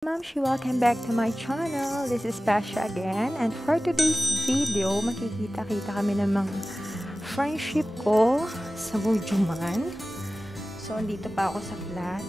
Mamshi, welcome back to my channel. This is Pasha again, and for today's video, makikita-kita kami ng mga friendship ko sa Bujuman. So, andito pa ako sa flat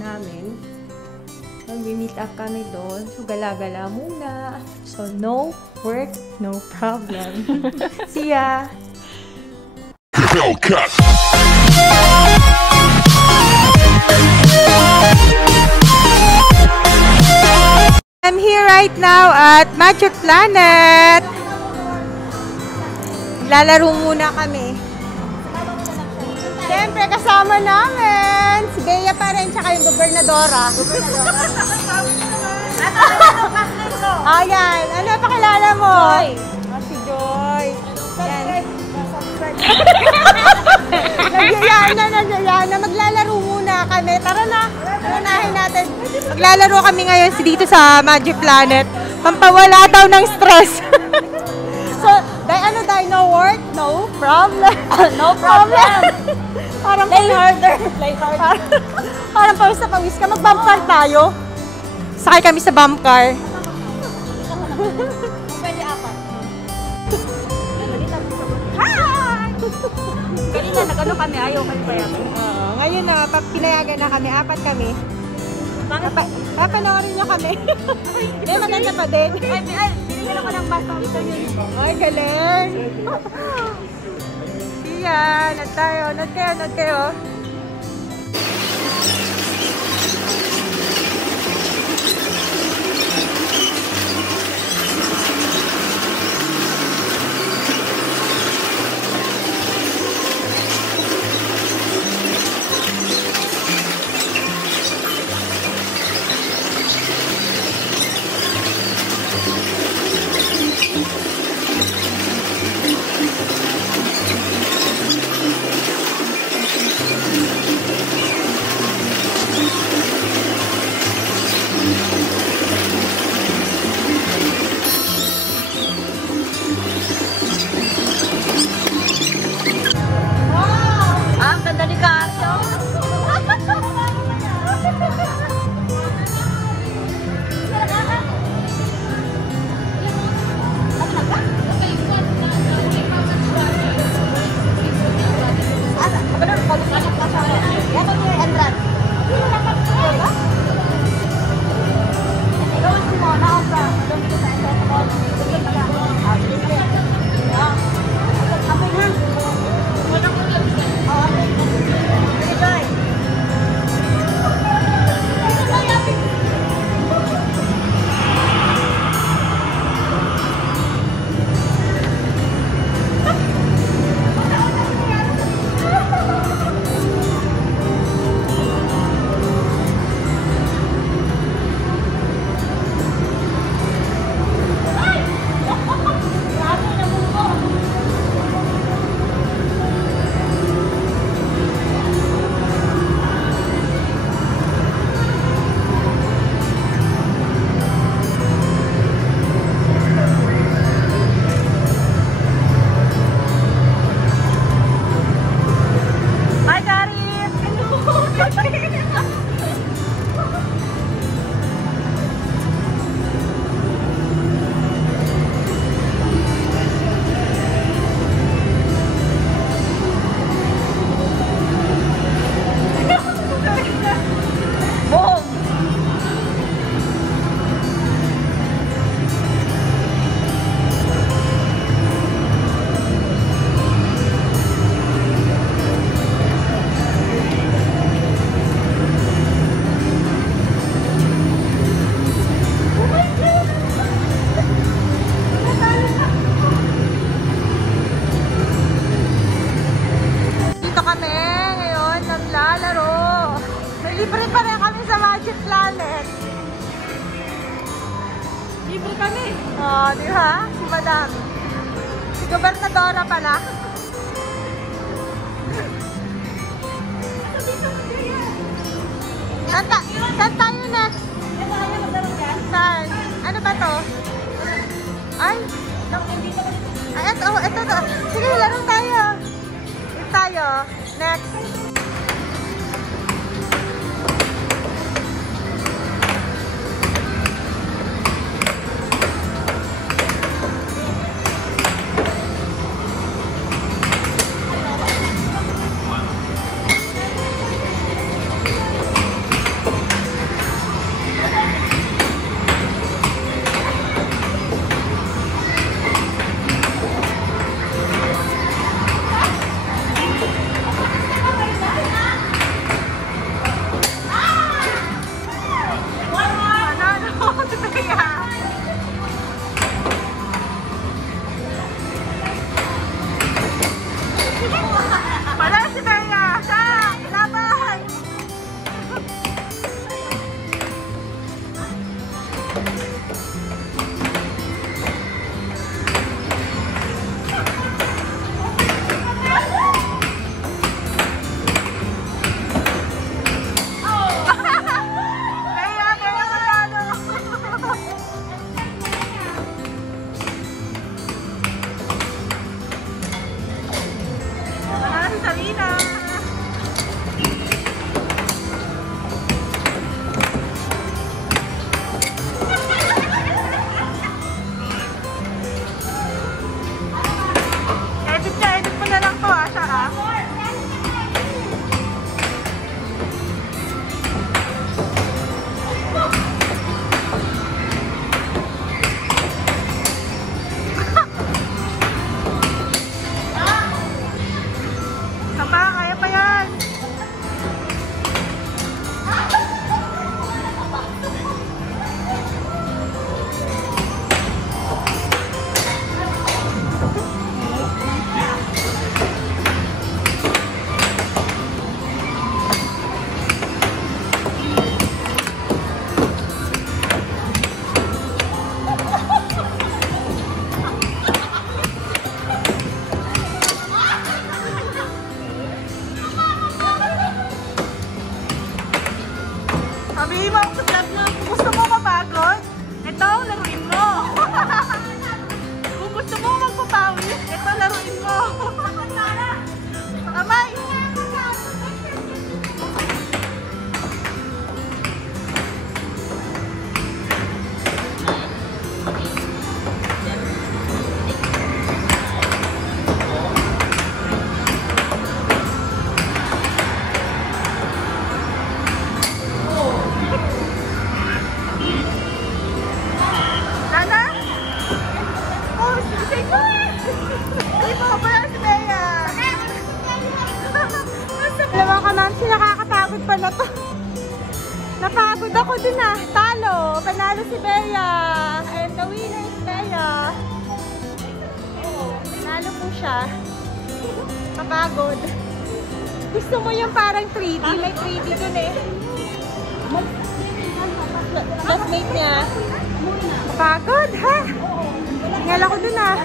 namin. Mag-meet up kami doon. So, gala-gala muna. So, no work, no problem. See ya! Hellcat! I'm here right now at Magic Planet. Lalaro muna kami. Siyempre, kasama namin si Bea pa rin, tsaka yung gobernadora. Ayan, ano pakilala mo? Joy. Si Joy. Nagyayaan na. Maglalaro muna kami. Tara na. Unahin natin. Maglalaro kami ngayon dito sa Magic Planet. Pampawala daw ng stress. So, no work, no problem. No problem. Parang play harder. Play harder. Parang pawis na pawis ka. Mag-bump car tayo. Sakay kami sa bump car. Pwede apat. Hi! Kanina, nag-ano kami, ayaw kayo pa yan. Ngayon na, pinayagan na kami, apat kami. Papanoorin nyo kami. Hindi, maganda pa din. Ay, binigyan ako ng basta dito yun. Ay, galing. Siya, nod tayo. Nod kayo. Libre pa rin kami sa Magic Planet. Libre kami. Di ba? Si Madam. Si Gobernadora pala. Saan tayo next? Saan? Ano ba to? Ay! Ito. Sige, laro tayo. Next. gusto mo mapagod, ito, laruin mo. Kung gusto mo magpapawis, ito, laruin mo. Kamay! Nakakapagod pa na to. Napagod ako din ah. Talo. Panalo si Bea. And the winner is Bea. Panalo po siya. Kapagod. Gusto mo yung parang 3D? May 3D dun eh. Classmate niya. Kapagod ha? Tingala ko dun ah.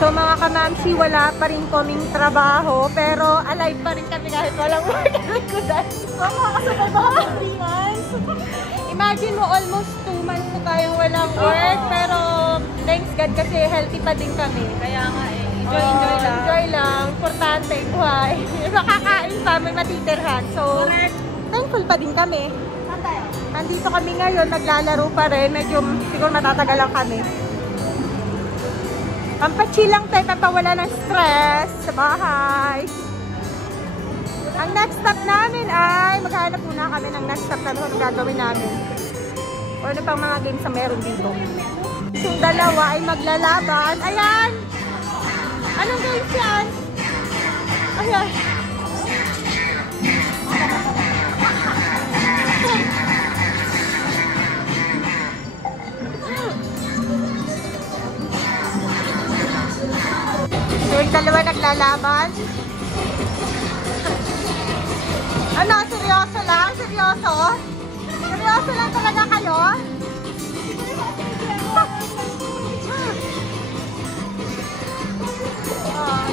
So mga kamamsi, wala pa rin kaming trabaho, pero alive pa rin kami kahit walang work. So makakasabay ba ka 3 months? Imagine mo, almost 2 months na tayong walang work, pero thanks God kasi healthy pa din kami. Kaya nga eh, enjoy lang. Enjoy lang, importante, buhay. Makakain pa, may matitirhan. So, thankful pa din kami. Saan tayo? Nandito kami ngayon, naglalaro pa rin. Medyo siguro matatagal lang kami. Pampachill lang tayo, pampawala ng stress sa bahay. Ang next stop namin ay maghanap muna kami ng next stop na ano gagawin namin. O ano pang mga games na meron dito. Yung dalawa ay maglalaban. Ayan! Anong games yan? Ayan! Yung dalawa naglalaban. Ano? Seryoso lang? Seryoso? Seryoso lang talaga kayo?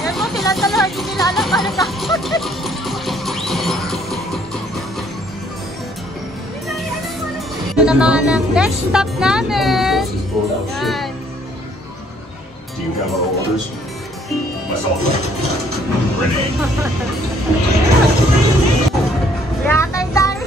Yan mo silang dalawa. Hindi nila alam ano gagawin. Ito naman ang next stop namin. Yan. Do you have our orders? Myself. Ready. Yatay dahil.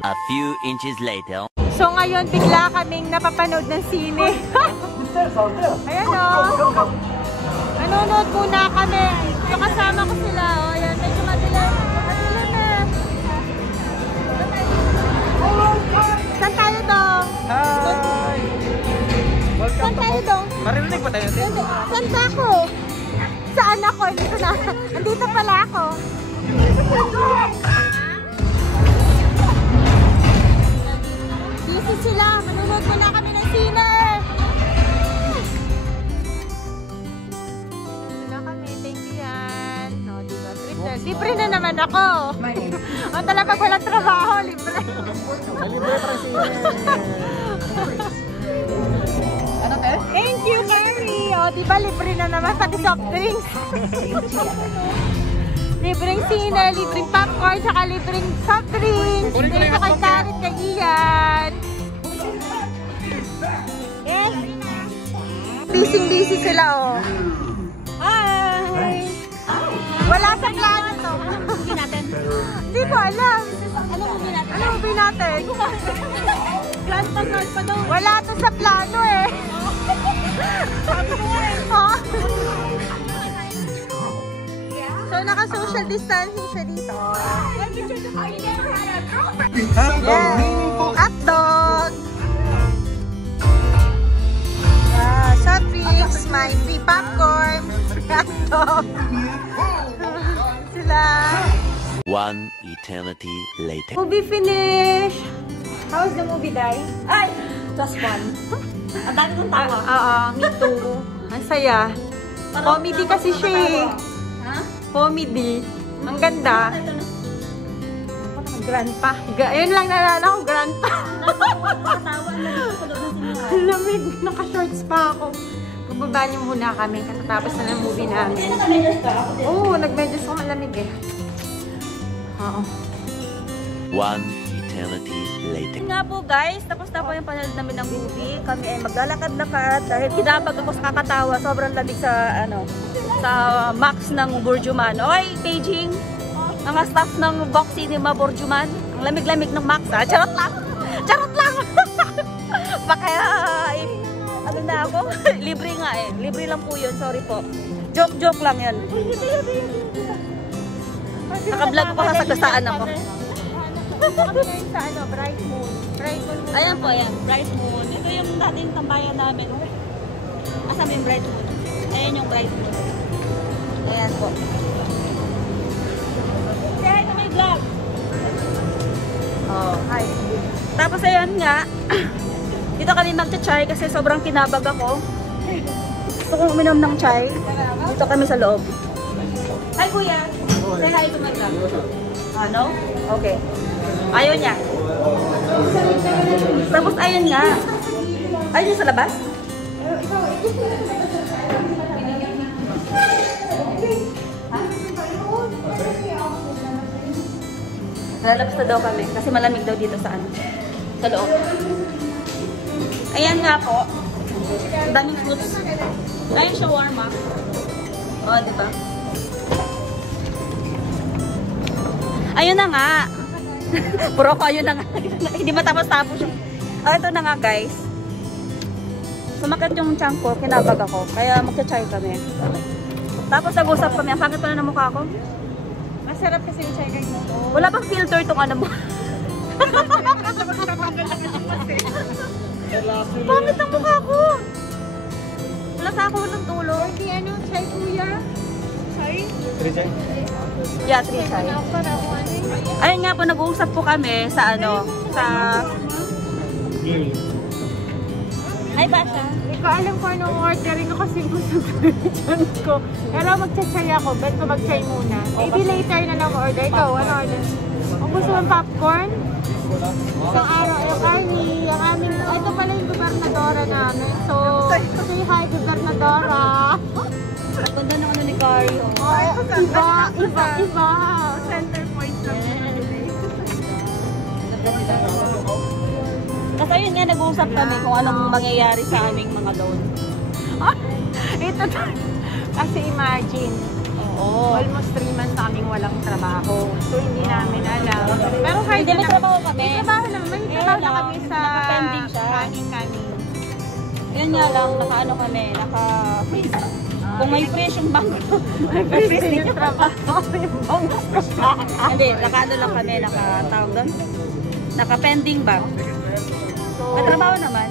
A few inches later. So ngayon bigla kaming napapanood ng sine. Ayan o. Nanonood muna kami. So kasama ko sila. O ayan, medyo madilim. Madilim eh. Saan tayo dong? Hi! Saan tayo dong? Maririnig ba tayo natin? Saan ba ako? Saan ako? Andito na. Andito pala ako. Busy sila. Manunod muna kami ng sine. Muna kami. Thank you yan. O, diba? Libre na naman ako. O, talaga pag walang trabaho, libre. Libre pa rin. Thank you, Carrie. O, di ba libre na naman pati soft drinks. Libreng sine, libreng popcorn, saka libreng soft drinks. Dito kay Karit, kay Ian. Yes. Busy sila, oh. Hi! Wala sa plano to. Anong movie natin? Hindi ko alam. Anong movie natin? Ano movie natin? Grand pa daw. Wala to sa plano eh. Sabi ko nga eh. Oh. So, naka-social distancing siya dito. Hot dog! Yeah, soft drinks, may free popcorn, hot dog. Sila. One eternity later. Movie finish! How's the movie, Day? Ay! Just fun. Ang dami kong tawa. Me too. Ang saya. Comedy kasi siya eh. Ha? Comedy. Ang ganda. Grandpa. Ayun lang nalala ko, grandpa. Nakatawa na rin ko doon na sinira. Lamig, naka-shorts pa ako. Pagbaba niyo muna kami katatapos na ng movie namin. Naka-medyas ka? Oo, nag-medyas ako, malamig eh. Oo. One eternity later. Nga po guys, tapos na po yung panood namin ng movie. Kami ay maglalakad-lakad dahil kinabag ako sa kakatawa. Sobrang lamig sa sa Max ng Burjuman. Oy, Beijing! Mga staff ng Box Cinema Burjuman. Ang lamig-lamig ng Max. Ah, charot lang! Charot lang! Baka ano na ako? Libre nga eh. Libre lang po yun. Sorry po. Joke lang yan. Naka-vlog ko pa sagasaan ako. Sa ano, Bright Moon. Bright Moon. Ayan po, ayan. Bright Moon. Ito yung dating tambayan namin. Asan yung Bright Moon? Ayan yung Bright Moon. Ayan po. Say hi to my vlog. Oh, hi. Tapos ayan nga. Dito kami magcha-chai kasi sobrang kinabag ako. Gusto kong uminom ng chai. Dito kami sa loob. Hi kuya. Say hi to my vlog. Ano? Okay. Ayaw niya. Tapos ayun nga. Ayun niya sa labas? Lalabas na daw kami kasi malamig daw dito sa ano. Sa loob. Ayan nga po. Ang daming foods. Ayun shawarma. Oh, diba? Ayun na nga. Puro ko ayun na nga. Hindi matapos-tapos yung... Oh, ito na nga guys. Sumakit yung tiyan ko. Kinabag ako. Kaya magcha-chai kami. Tapos nag-usap kami. Ang pangit pa na ng mukha ko. Masarap kasi yung chai kayo. Wala bang filter itong ano mo? Pangit ang mukha ko. Wala sa ako ng tulong. Hindi ano, chai kuya? Chai? 3 chai? Yeah, 3 chai. Ayun nga po, nag-uusap po kami sa ano, sa... Hi, Basha. Hindi ko alam kung anong ordering ko kasi gusto ko. Pero magcha-chai ako. Bet ko mag-chai muna. Maybe later na lang order. Ikaw, ano order? Kung gusto mong popcorn, isang araw, yung Arnie, yung aming, ito pala yung gobernadora namin. So, say hi, gobernadora. Ganda ng ano ni Kari. Iba. Center point na. Kasi ayun nga, nag-uusap kami kung anong mangyayari sa aming mga loan. Ito kasi imagine, almost 3 months na kaming walang trabaho. So, hindi namin alam. Pero kahit Hindi, may trabaho kami. May trabaho naman. May trabaho na kami sa Naka-pending siya. kanin. Yun nga lang, naka-ano kami, naka-freeze. Kung may freeze yung bangko, may freeze din yung trabaho. Yung bangko. Hindi, naka-ano lang kami, naka-tawag doon. Naka-pending ba? May trabaho naman.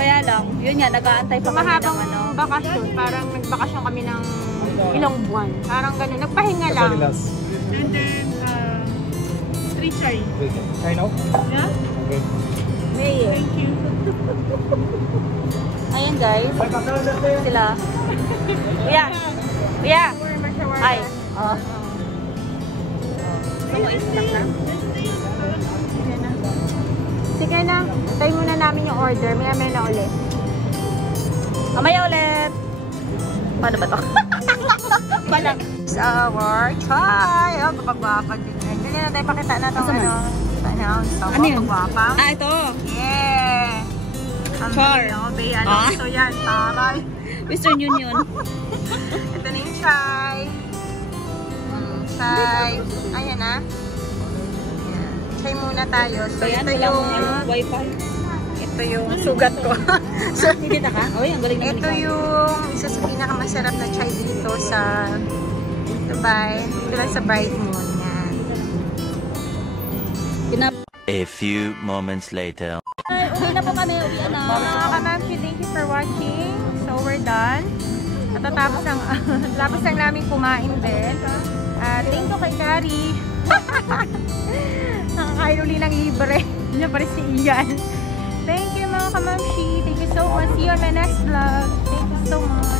Kaya lang, yun nga, nag-aantay pa kami ng Mahabang ano. bakasyon. Parang nagbakasyon kami ng ilang buwan. Parang gano'n. Nagpahinga lang. And then, 3 chai. Chai now? Yeah? Okay. May. Thank you. Ayan guys. Sila. Kuya. Kuya. Ay. Oh. So, istak na. Sige na. Tayo muna namin yung order. Maya na ulit. Mamaya ulit. Paano ba to? Paano? Our chai. Oh, kapag-wapa din. Hindi na tayo pakita na itong ano. Ano yun? Kapag-wapa. Ah, ito. Yeah. Ang Char. bay, ano. So yan, taray. Western Union. Ito na yung chai. Chai. Ayan na. Ayan. Chai muna tayo. So Ayan, ito walang yung... wifi. Ito yung sugat ko. So, Hindi na ka? Uy, ang galing naman ito yung isa sa pinakamasarap na chai dito sa Dubai. Dito lang sa Bright Moon. Yan. A few moments later. Ay, uwi na po kami. Uwi na. Mga kamamsi, thank you for watching. So, we're done. Natatapos ang tapos lang namin kumain din. Thank you kay Kari. Nakakain uli ng libre. Niya pa rin si Ian. Thank you mga kamamsi. Thank you so much. See you on my next vlog. Thank you so much.